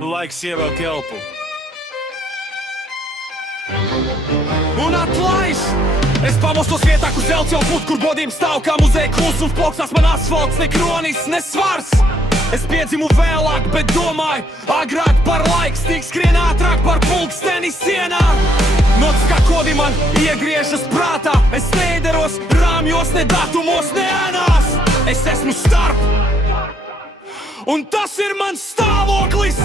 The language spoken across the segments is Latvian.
Laiks ievelk elpu. Un atlaist! Es pamostos vietā, kur zelts jau put, kur bodiem stāv kā muzeja klusums, plauksās man asfalts, ne kronis, ne svars. Es piedzimu vēlāk, bet domāju, agrāk par laiks, tik skrien ātrāk par pulksteni sienā. Nots kā kodi man iegriežas prātā, es neideros rāmjos, ne datumos, ne ēnās. Es esmu starp, un tas ir mans stāvoklis.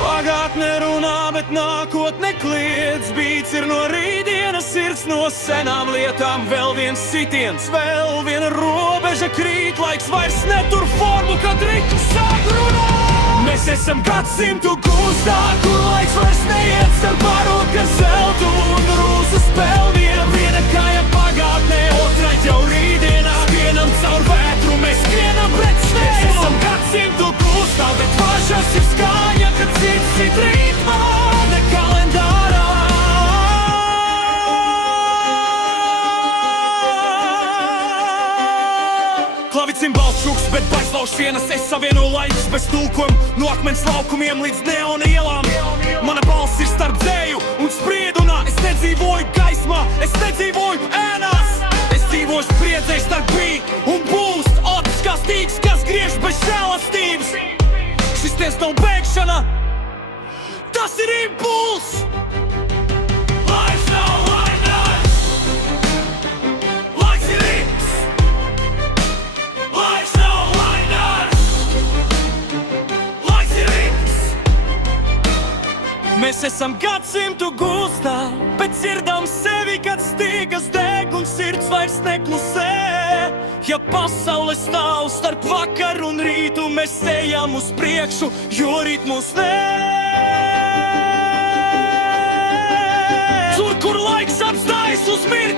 Pagātne runā, bet nākotne kliedz. Bīts ir no rītdienas, sirds no senām lietām. Vēl viens sitiens, vēl viena robeža krīt. Laiks vairs netur formu, kad rītu sāk runāt. Mēs esam gadsimtu gūstā, kur laiks vairs neiet starp baroka zeltu un rūsu spēlviem. Viena kāja pagātnē, otra jau rītdienā. Skrienam caur vētru, mēs skrienam pret snēlu. Mēs esam gadsimtu gūstā, bet pašas ir skaņa, kad cits sit ritmā, ne kalendārā. Klavicimbals šuks, bet baizlauž sienas. Es savienoju laikus bez tulkojumu, no akmens laukumiem līdz neona ielām. Mana balss ir starp dzēju un spriedumā. Es nedzīvoju gaismā, es nedzīvoju ēnās. Es dzīvoju spriedzēju starp bija un būst. Otis kā stīgs, kas griež bez žēlastības. Šis ties nav bēgšana, tas ir impulss. Laiks nav laimēs, laiks ir rīks. Laiks nav laimēs, laiks ir rīks. Mēs esam gadsimtu gūstā, bet dzirdam sevi, kad stīgas deg un sirds vairs neklusē. Ja pasaule stāv starp vakaru un rītu, mēs ejam uz priekšu, jo ritmus nē. Tur, kur laiks apstājas uz mirkli,